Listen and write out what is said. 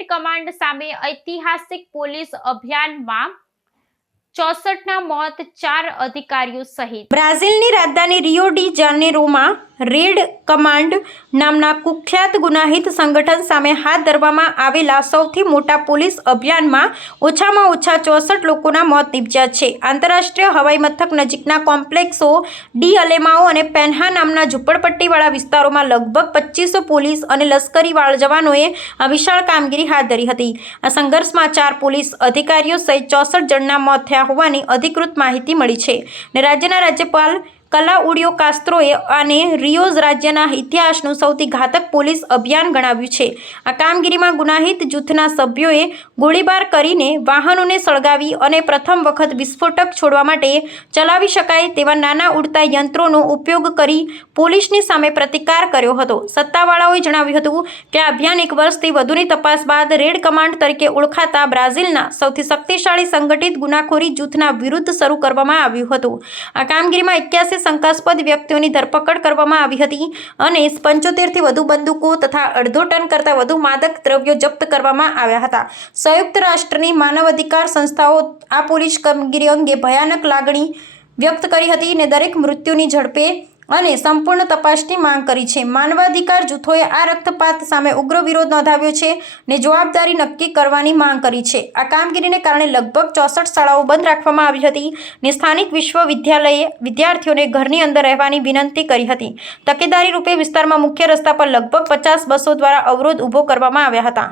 Red command સામે ઐતિહાસિક police અભિયાનમાં 64ના મોત, 4 અધિકારીઓ શહીદ। બ્રાઝિલની રાજધાની રિયો ડી જાનેરોમાં રેડ કમાન્ડ નામના કુખ્યાત ગુનાહિત સંગઠન સામે હાથ ધરવામાં આવેલા સૌથી મોટા પોલીસ અભિયાનમાં ઓછામાં ઓછા 64 લોકોના મોત નીપજ્યા છે। આંતરરાષ્ટ્રીય હવાઈ મથક નજીકના કોમ્પ્લેક્સો ડી અલેમાઓ અને પેન્હા નામના ઝૂંપડપટ્ટીવાળા વિસ્તારોમાં લગભગ 2500 પોલીસ અને લશ્કરી જવાનોએ આ વિશાળ કામગીરી હાથ ધરી હતી। આ સંઘર્ષમાં 4 પોલીસ અધિકારીઓ સહિત 64 જણના મોત થયા હોવાની અધિકૃત માહિતી મળી છે અને રાજ્યના રાજ્યપાલ કલાઉડિયો કાસ્ત્રોએ આને રિયો રાજ્યના ઇતિહાસનું સૌથી ઘાતક પોલીસ અભિયાન ગણાવ્યું છે। આ કામગીરીમાં ગુનાહિત જૂથના સભ્યોએ ગોળીબાર કરીને વાહનોને સળગાવી અને પ્રથમ વખત વિસ્ફોટક છોડવા માટે ચલાવી શકાય તેવા નાના ઉડતા યંત્રોનો ઉપયોગ કરી પોલીસની સામે પ્રતિકાર કર્યો હતો। સત્તાવાળાઓએ જણાવ્યું હતું કે આ અભિયાન 1 વર્ષથી વધુની તપાસ બાદ રેડ કમાન્ડ તરીકે ઓળખાતા બ્રાઝિલના સૌથી શક્તિશાળી સંગઠિત ગુનાખોરી જૂથના વિરુદ્ધ શરૂ કરવામાં આવ્યું હતું। આ કામગીરીમાં 81 શંકાસ્પદ વ્યક્તિઓની ધરપકડ કરવામાં આવી હતી અને 75થી વધુ બંદૂકો તથા અડધો ટન કરતાં વધુ માદક દ્રવ્યો જપ્ત કરવામાં આવ્યા હતા। સંયુક્ત રાષ્ટ્રની માનવાધિકાર સંસ્થાઓ આ પોલીસ કામગીરી અંગે ભયાનક લાગણી વ્યક્ત કરી હતી અને દરેક મૃત્યુની ઝડપે અને સંપૂર્ણ તપાસની માંગ કરી છે। માનવાધિકાર જૂથોએ આ રક્તપાત સામે ઉગ્ર વિરોધ નોંધાવ્યો છે અને જવાબદારી નક્કી કરવાની માંગ કરી છે। આ કામગીરીને કારણે લગભગ 64 શાળાઓ બંધ રાખવામાં આવી હતી અને સ્થાનિક વિશ્વવિદ્યાલયે વિદ્યાર્થીઓને ઘરની અંદર રહેવાની વિનંતી કરી હતી। તકેદારી રૂપે વિસ્તારમાં મુખ્ય રસ્તા પર લગભગ 50 બસો દ્વારા અવરોધ ઊભો કરવામાં આવ્યા હતા।